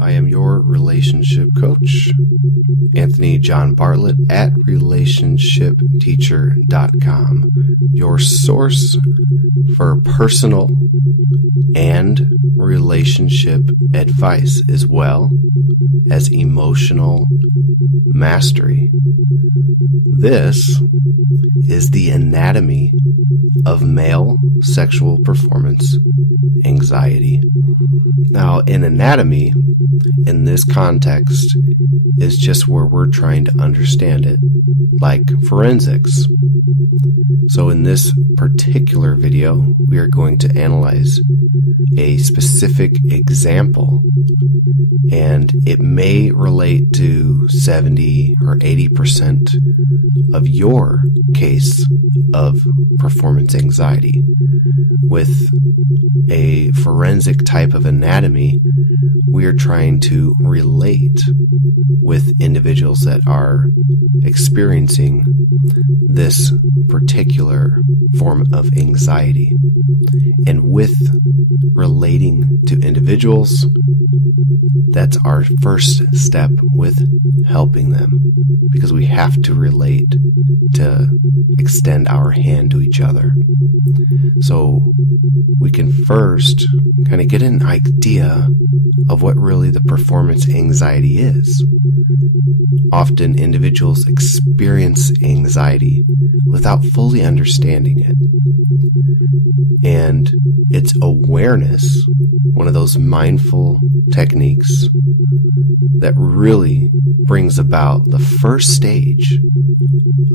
I am your relationship coach, Anthony John Bartlett at relationshipteacher.com, your source for personal and relationship advice as well as emotional mastery. This is the anatomy of male sexual performance anxiety. Now, in anatomy, in this context, is just where we're trying to understand it, like forensics. So in this particular video, we are going to analyze a specific example, and it may relate to 70 or 80% of your case of performance anxiety. With a forensic type of anatomy, we are trying to relate with individuals that are experiencing this particular form of anxiety. And with relating to individuals, that's our first step with helping them, because we have to relate to extend our hand to each other. So we can first kind of get an idea of what really the performance anxiety is. Often individuals experience anxiety without fully understanding it. And it's awareness, one of those mindful techniques that really brings about the first stage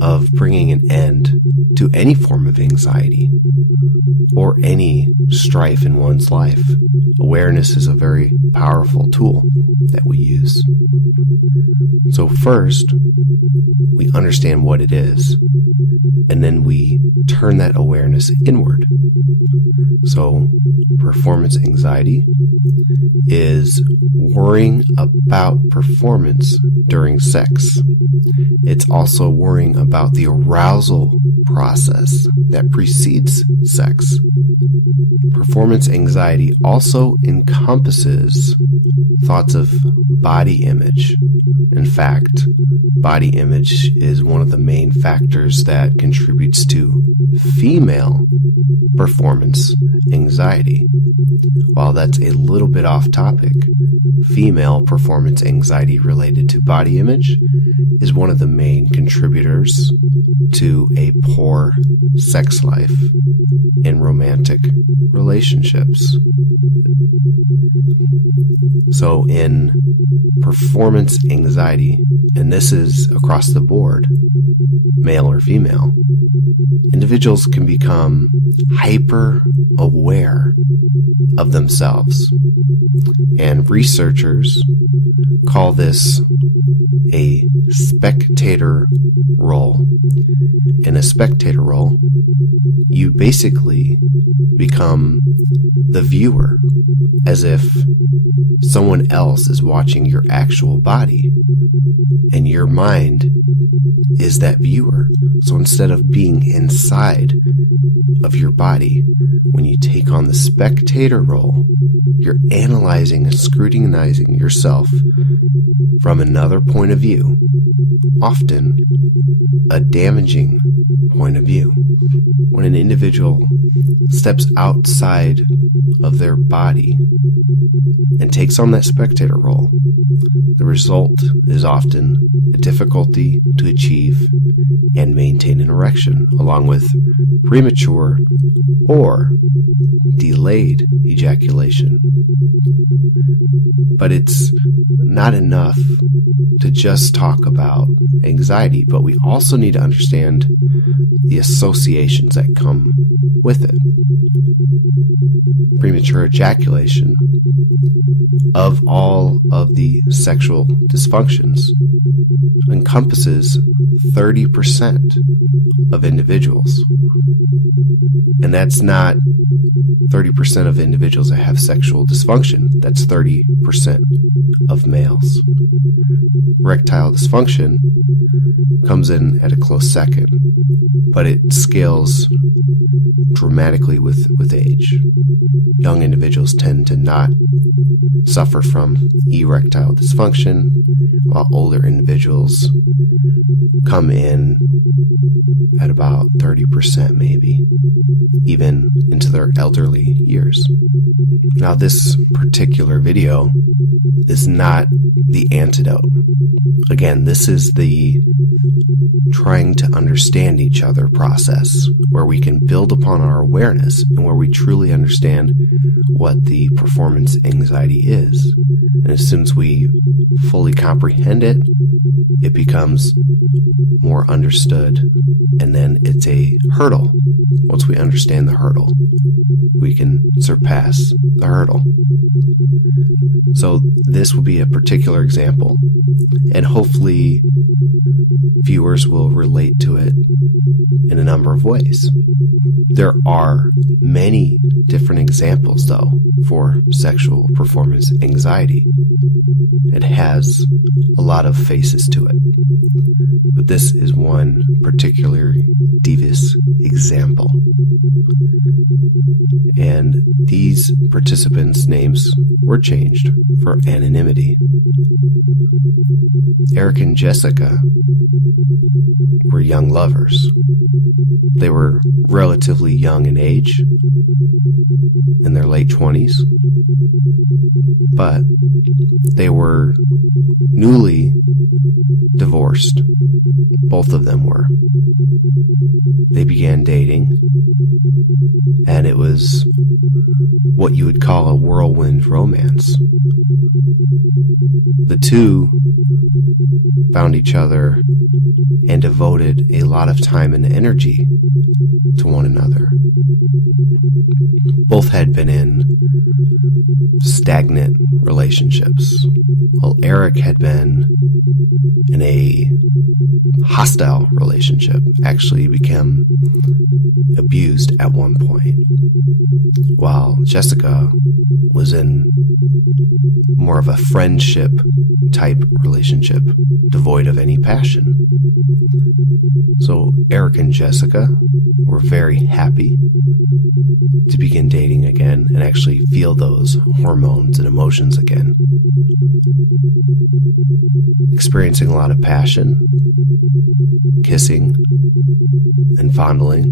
of bringing an end to any form of anxiety or any strife in one's life. Awareness is a very powerful tool that we use. So first, we understand what it is, and then we turn that awareness inward. So, performance anxiety is worrying about performance during sex. It's also worrying about the arousal process that precedes sex. Performance anxiety also encompasses thoughts of body image. In fact, body image is one of the main factors that contributes to female performance anxiety. While that's a little bit off topic, female performance anxiety related to body image is one of the main contributors to a poor sex life in romantic relationships. So in performance anxiety, and this is across the board, male or female, individuals can become hyper aware of themselves. And researchers call this a spectator role. In a spectator role, you basically become the viewer, as if someone else is watching your actual body, and your mind is that viewer. So instead of being inside of your body, when you take on the spectator role, you're analyzing and scrutinizing yourself from another point of view, often a damaging point of view. When an individual steps outside of their body and takes on that spectator role, the result is often a difficulty to achieve and maintain an erection, along with premature or delayed ejaculation. But it's not enough to just talk about anxiety, but we also need to understand the associations that come with it. Premature ejaculation, of all of the sexual dysfunctions, encompasses 30% of individuals. And that's not 30% of individuals that have sexual dysfunction. That's 30% of males. Erectile dysfunction comes in at a close second, but it scales dramatically with age. Young individuals tend to not suffer suffer from erectile dysfunction, while older individuals come in at about 30% maybe, even into their elderly years. Now, this particular video is not the antidote. Again, this is the trying to understand each other process, where we can build upon our awareness and where we truly understand what the performance anxiety is. And as soon as we fully comprehend it, it becomes more understood, and then it's a hurdle. Once we understand the hurdle, we can surpass the hurdle. So this will be a particular example, and hopefully viewers will relate to it in a number of ways. There are many different examples, though, for sexual performance anxiety. It has a lot of faces to it, but this is one particularly devious example. And these participants' names were changed for anonymity. Eric and Jessica were young lovers. They were relatively young in age, in their late 20s, but they were newly divorced. Both of them were. They began dating, and it was what you would call a whirlwind romance. The two found each other and devoted a lot of time and energy to one another. Both had been in stagnant relationships, while Eric had been in a hostile relationship, actually became abused at one point, while Jessica was in more of a friendship type relationship, devoid of any passion. So Eric and Jessica were very happy to begin dating again and actually feel those hormones and emotions again. Experiencing a lot of passion, kissing, and fondling,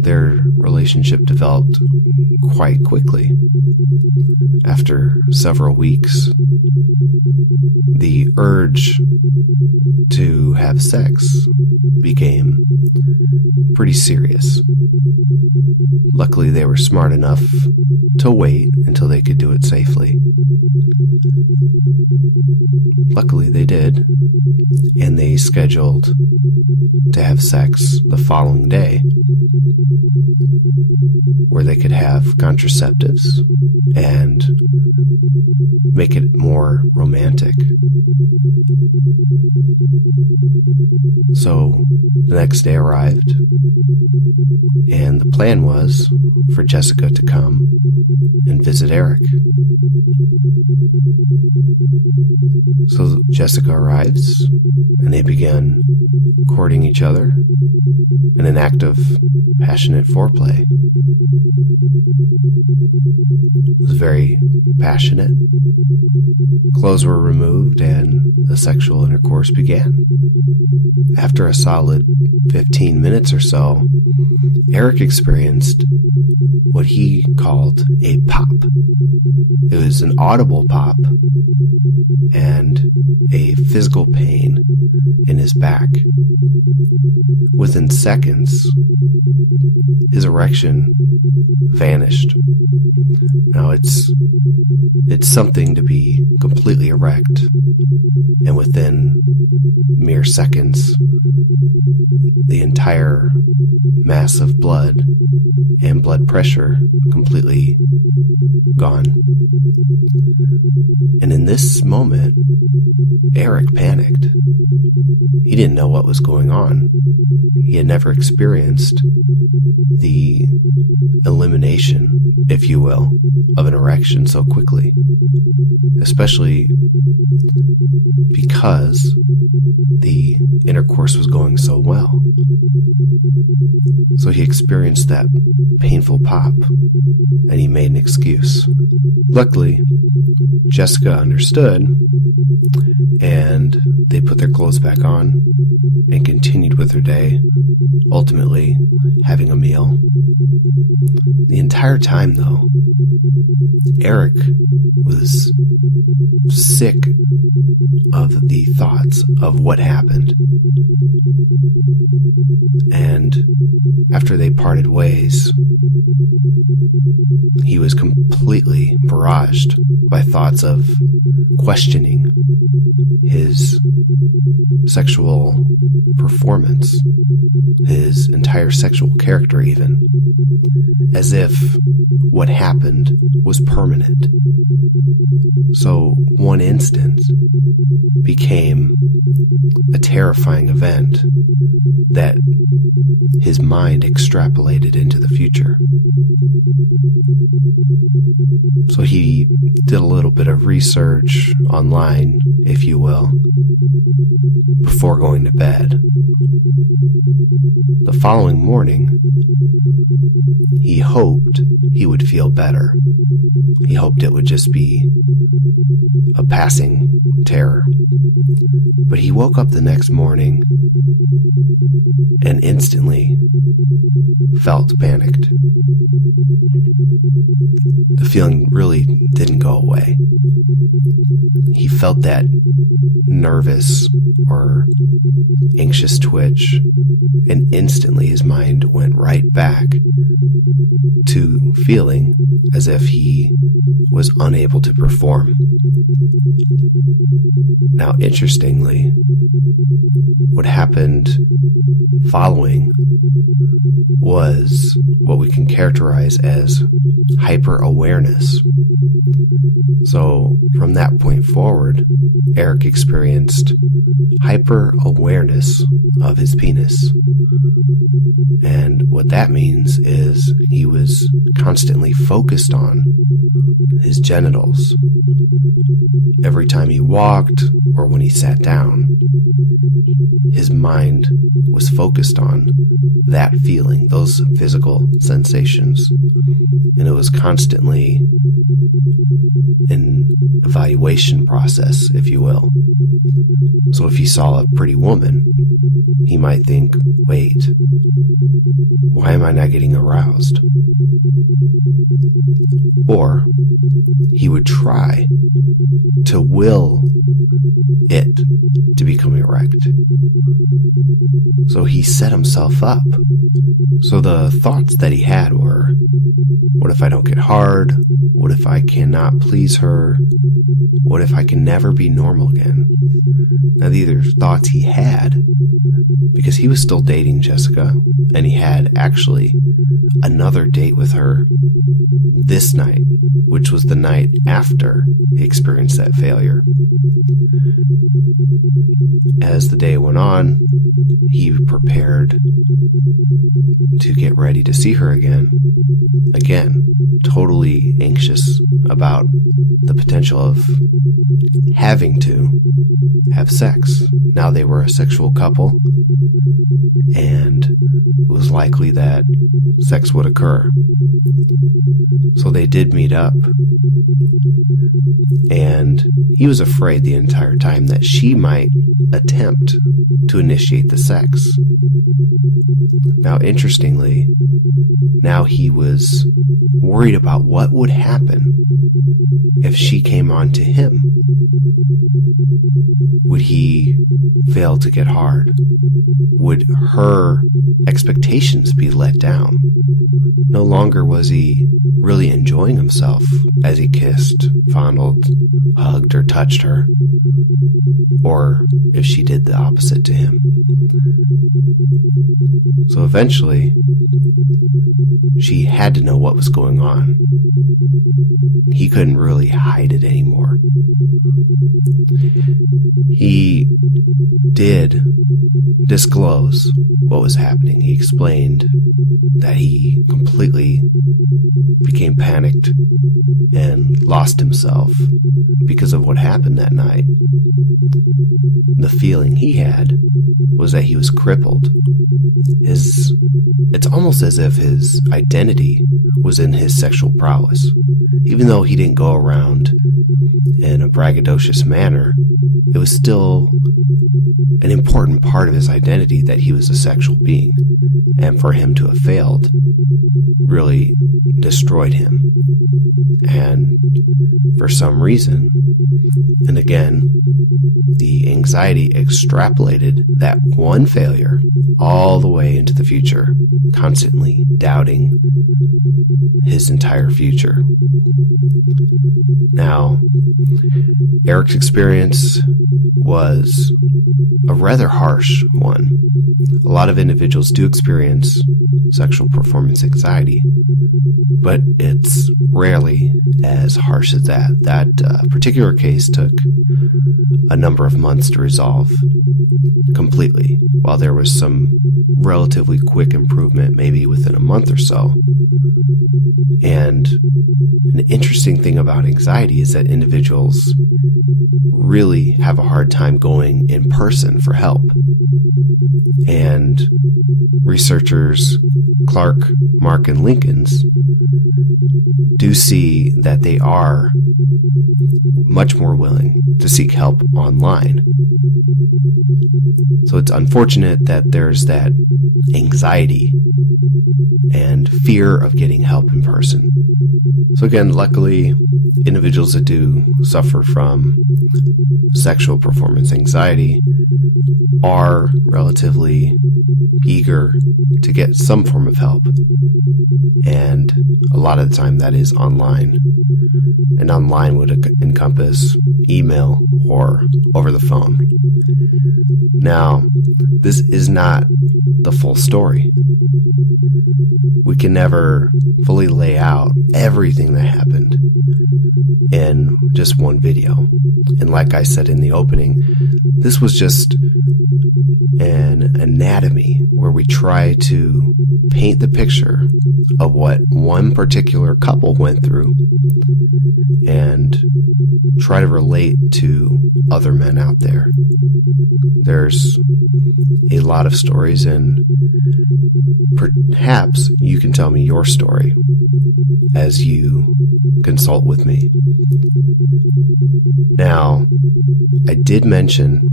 their relationship developed quite quickly. After several weeks, the urge to have sex became pretty serious. Luckily, they were smart enough to wait until they could do it safely. Luckily, they did, and they scheduled to have sex the following day, where they could have contraceptives and make it more romantic. So the next day arrived, and the plan was for Jessica to come and visit Eric. So Jessica arrives, and they begin courting each other in an act of passionate foreplay. It was very passionate. Clothes were removed, and the sexual intercourse began. After a solid 15 minutes or so, Eric experienced what he called a pop. It was an audible pop and a physical pain in his back. Within seconds, his erection vanished. Now it's something to be completely erect, and within mere seconds, the entire mass of blood and blood pressure completely gone. And in this moment, Eric panicked. He didn't know what was going on. He had never experienced the elimination, if you will, of an erection so quickly, especially because the intercourse was going so well. So he experienced that painful pop, and he made an excuse. Luckily, Jessica understood, and they put their clothes back on and continued with their day, ultimately having a meal. The entire time, though, Eric was sick of the thoughts of what happened. And after they parted ways, he was completely barraged by thoughts of questioning his sexual performance, his entire sexual character even, as if what happened was permanent. So one instance became a terrifying event that his mind extrapolated into the future. So he did a little bit of research online, if you will, before going to bed. The following morning, he hoped he would feel better. He hoped it would just be a passing terror. But he woke up the next morning and instantly felt panicked. The feeling really didn't go away. He felt that nervous or anxious twitch, and instantly his mind went right back to feeling as if he was unable to perform. Now, interestingly, what happened following was what we can characterize as hyper-awareness. So, from that point forward, Eric experienced hyper-awareness of his penis. And what that means is he was constantly focused on his genitals. Every time he walked or when he sat down, his mind was focused on that feeling, those physical sensations. And it was constantly an evaluation process, if you will. So if he saw a pretty woman, he might think, wait, why am I not getting aroused? Or he would try to will it to become erect. So he set himself up. So the thoughts that he had were, what if I don't get hard? What if I cannot please her? What if I can never be normal again? Now these are thoughts he had because he was still dating Jessica, and he had actually another date with her this night, which was the night after he experienced that failure. As the day went on, he prepared to get ready to see her again. Again, totally anxious about the potential of having to have sex. Now they were a sexual couple, and it was likely that sex would occur. So they did meet up, and he was afraid the entire time that she might attempt to initiate the sex. Now, interestingly, now he was worried about what would happen if she came on to him. Would he fail to get hard? Would her expectations be let down? No longer was he really enjoying himself as he kissed, fondled, hugged, or touched her, or if she did the opposite to him. him. So eventually, she had to know what was going on. He couldn't really hide it anymore. He did disclose what was happening. He explained that he completely became panicked and lost himself because of what happened that night. The feeling he had was that he was crippled. It's almost as if his identity was in his sexual prowess. Even though he didn't go around in a braggadocious manner, it was still an important part of his identity that he was a sexual being. And for him to have failed really destroyed him. And for some reason, and again, the anxiety extrapolated that one failure all the way into the future, constantly doubting his entire future. Now, Eric's experience was a rather harsh one. A lot of individuals do experience sexual performance anxiety, but it's rarely as harsh as that. That particular case took a number of months to resolve completely, while there was some relatively quick improvement, maybe within a month or so. And an interesting thing about anxiety is that individuals really have a hard time going in person for help. And researchers Clark, Mark, and Lincoln's do see that they are much more willing to seek help online. So it's unfortunate that there's that anxiety and fear of getting help in person. So again, luckily, individuals that do suffer from sexual performance anxiety are relatively eager to get some form of help. And a lot of the time that is online. And online would encompass email or over the phone. Now, this is not the full story. We can never fully lay out everything that happened in just one video. And like I said in the opening, this was just an anatomy where we try to paint the picture of what one particular couple went through and try to relate to other men out there. There's a lot of stories, and perhaps you can tell me your story as you consult with me. Now, I did mention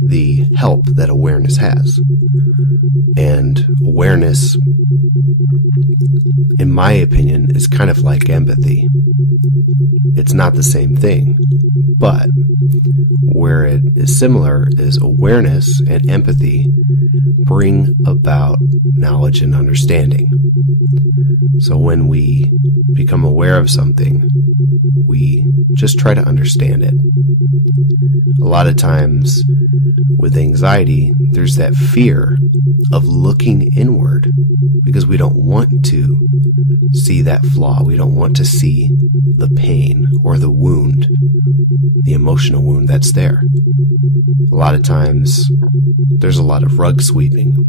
the help that awareness has. And awareness, in my opinion, is kind of like empathy. It's not the same thing, but where it is similar is awareness and empathy bring about knowledge and understanding. So when we become aware of something, we just try to understand it. A lot of times with anxiety, there's that fear of looking inward because we don't want to see that flaw. We don't want to see the pain or the wound, the emotional wound that's there. A lot of times, there's a lot of rug sweeping.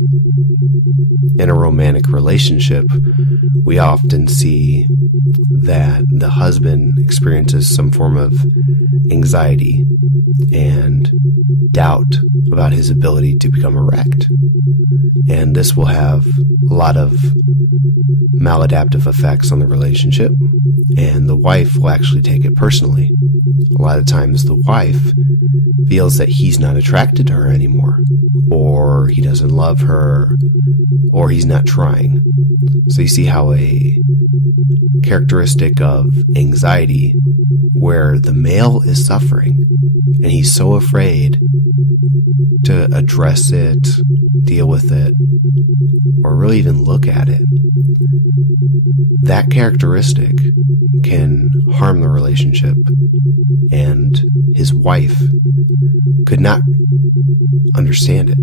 In a romantic relationship, we often see that the husband experiences some form of anxiety and doubt about his ability to become erect. And this will have a lot of maladaptive effects on the relationship, and the wife will actually take it personally. A lot of times the wife feels that he's not attracted to her anymore, or he doesn't love her, or he's not trying. So you see how a characteristic of anxiety where the male is suffering and he's so afraid to address it, deal with it, or really even look at it, that characteristic can harm the relationship, and his wife could not understand it.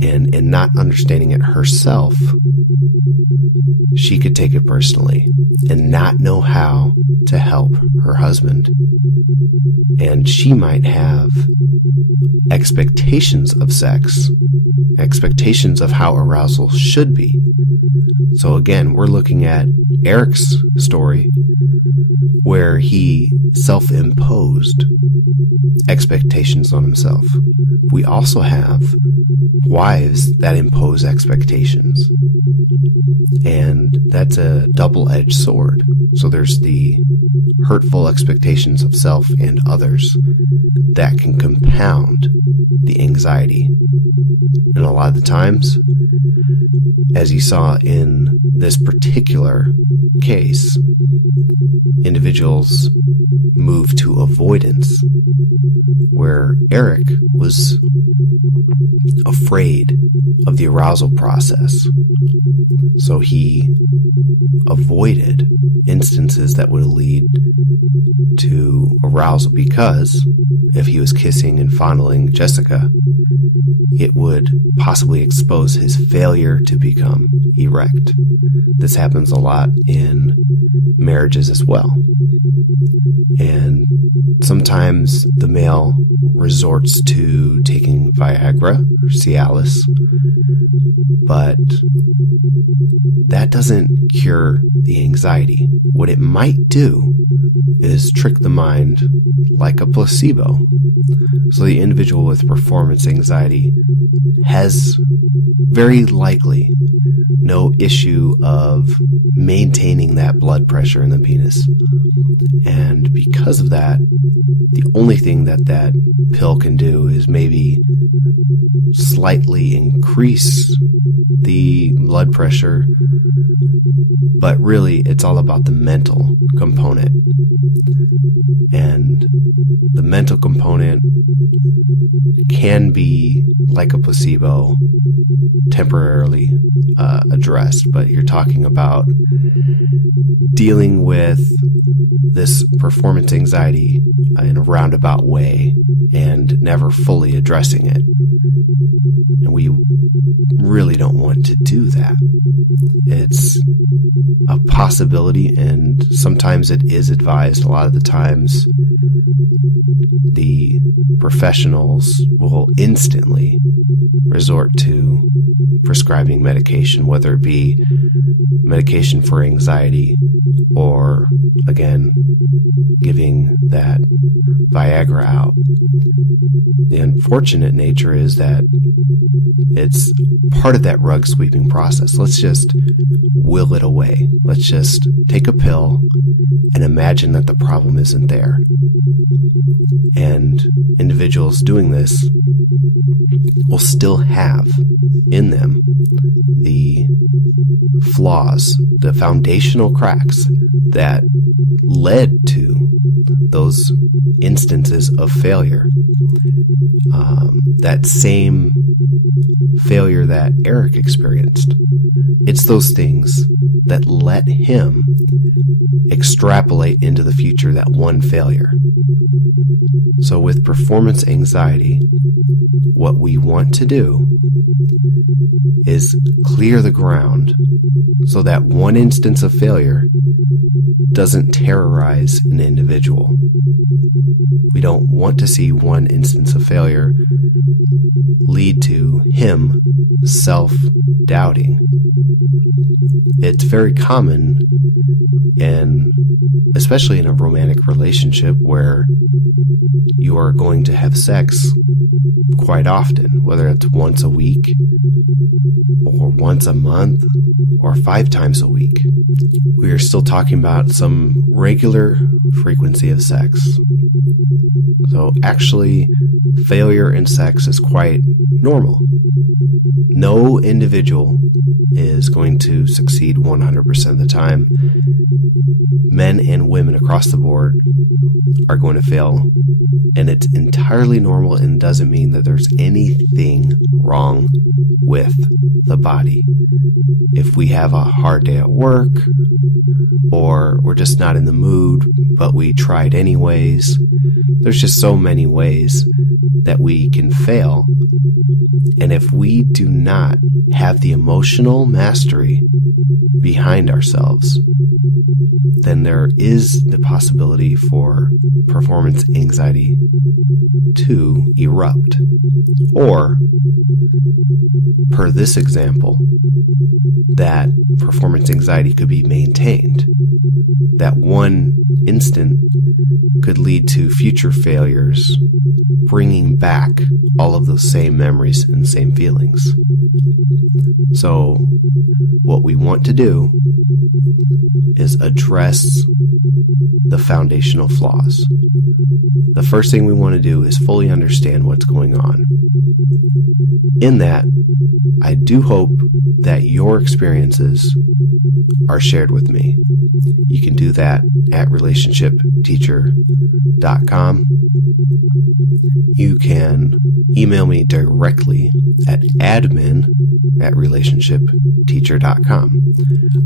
And in not understanding it herself, she could take it personally and not know how to help her husband. And she might have expectations of sex, expectations of how arousal should be. So again, we're looking at Eric's story where he self-imposed expectations on himself. We also have wives that impose expectations. And that's a double-edged sword. So there's the hurtful expectations of self and others that can compound the anxiety. And a lot of the times, as you saw in this particular case, individuals move to avoidance, where Eric was afraid of the arousal process. So he avoided instances that would lead to arousal, because if he was kissing and fondling Jessica, it would possibly expose his failure to become erect. This happens a lot in marriages as well. And sometimes the male resorts to taking Viagra or Cialis, but that doesn't cure the anxiety. What it might do is trick the mind like a placebo. So the individual with performance anxiety has very likely no issue of maintaining that blood pressure in the penis. And because of that, the only thing that that pill can do is maybe slightly increase the blood pressure, but really it's all about the mental component. And the mental component can be like a placebo, temporarily addressed, but you're talking about dealing with this performance anxiety in a roundabout way and never fully addressing it. And we really don't want to do that. It's a possibility, and sometimes it is advised. A lot of the times the professionals will instantly resort to prescribing medication, whether it be medication for anxiety or, again, giving that Viagra out. The unfortunate nature is that it's part of that rug sweeping process. Let's just will it away. Let's just take a pill and imagine that the problem isn't there. And individuals doing this will still have in them the flaws, the foundational cracks that led to those instances of failure. That same failure that Eric experienced. It's those things that let him extrapolate into the future that one failure. So with performance anxiety, what we want to do is clear the ground so that one instance of failure doesn't terrorize an individual. We don't want to see one instance of failure lead to him self-doubting. It's very common women, and especially in a romantic relationship where you are going to have sex quite often, whether it's once a week or once a month or 5 times a week. We are still talking about some regular frequency of sex. So actually, failure in sex is quite normal. No individual is going to succeed 100% of the time. Men and women across the board are going to fail, and it's entirely normal and doesn't mean that there's anything wrong with the body. If we have a hard day at work, or we're just not in the mood, but we tried anyways, there's just so many ways that we can fail. And if we do not have the emotional mastery behind ourselves, then there is the possibility for performance anxiety to erupt. Or, per this example, that performance anxiety could be maintained. That one instant could lead to future failures, bringing back all of those same memories and same feelings. So, what we want to do is address the foundational flaws. The first thing we want to do is fully understand what's going on. In that, I do hope that your experiences are shared with me. You can do that at relationshipteacher.com. You can email me directly at admin@relationshipteacher.com.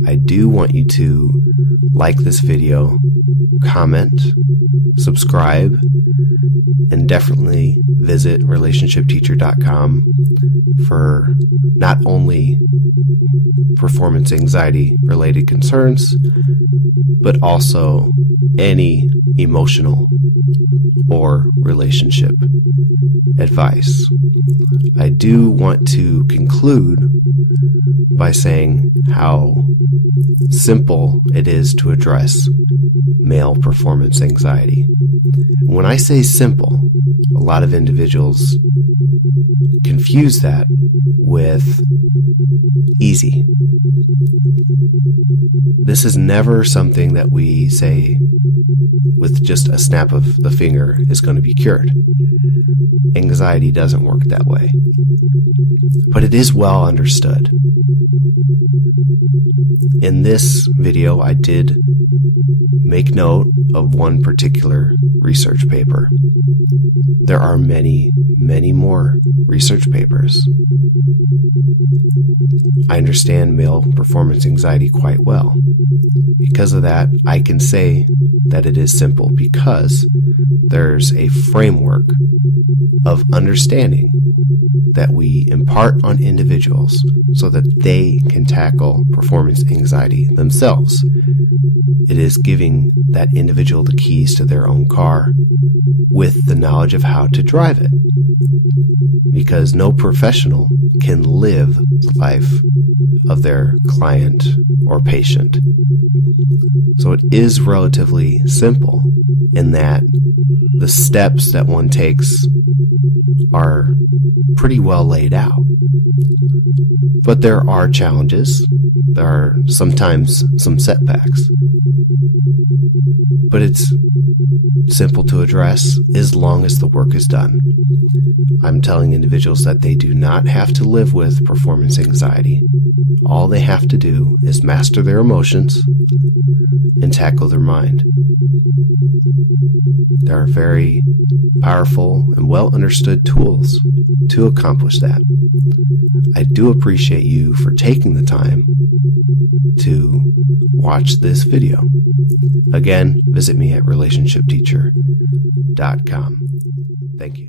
I do want you to like this video, comment, subscribe, and definitely visit relationshipteacher.com for not only performance anxiety related concerns, but also any emotional or relationship advice. I do want to conclude by saying how simple it is to address male performance anxiety. When I say simple, a lot of individuals confuse that with easy. This is never something that we say with just a snap of the finger is going to be cured. Anxiety doesn't work that way. But it is well understood. In this video, I did make note of one particular research paper. There are many, many more research papers. I understand male performance anxiety quite well. Because of that, I can say that it is simple because there's a framework of understanding that we impart on individuals so that they can tackle performance anxiety themselves. It is giving that individual the keys to their own car with the knowledge of how to drive it. Because no professional can live the life of their client or patient. So it is relatively simple in that the steps that one takes are pretty well laid out. But there are challenges. There are sometimes some setbacks. But it's simple to address as long as the work is done. I'm telling individuals that they do not have to live with performance anxiety. All they have to do is master their emotions and tackle their mind. There are very powerful and well understood tools to accomplish that. I do appreciate you for taking the time to watch this video. Again, visit me at relationshipteacher.com. Thank you.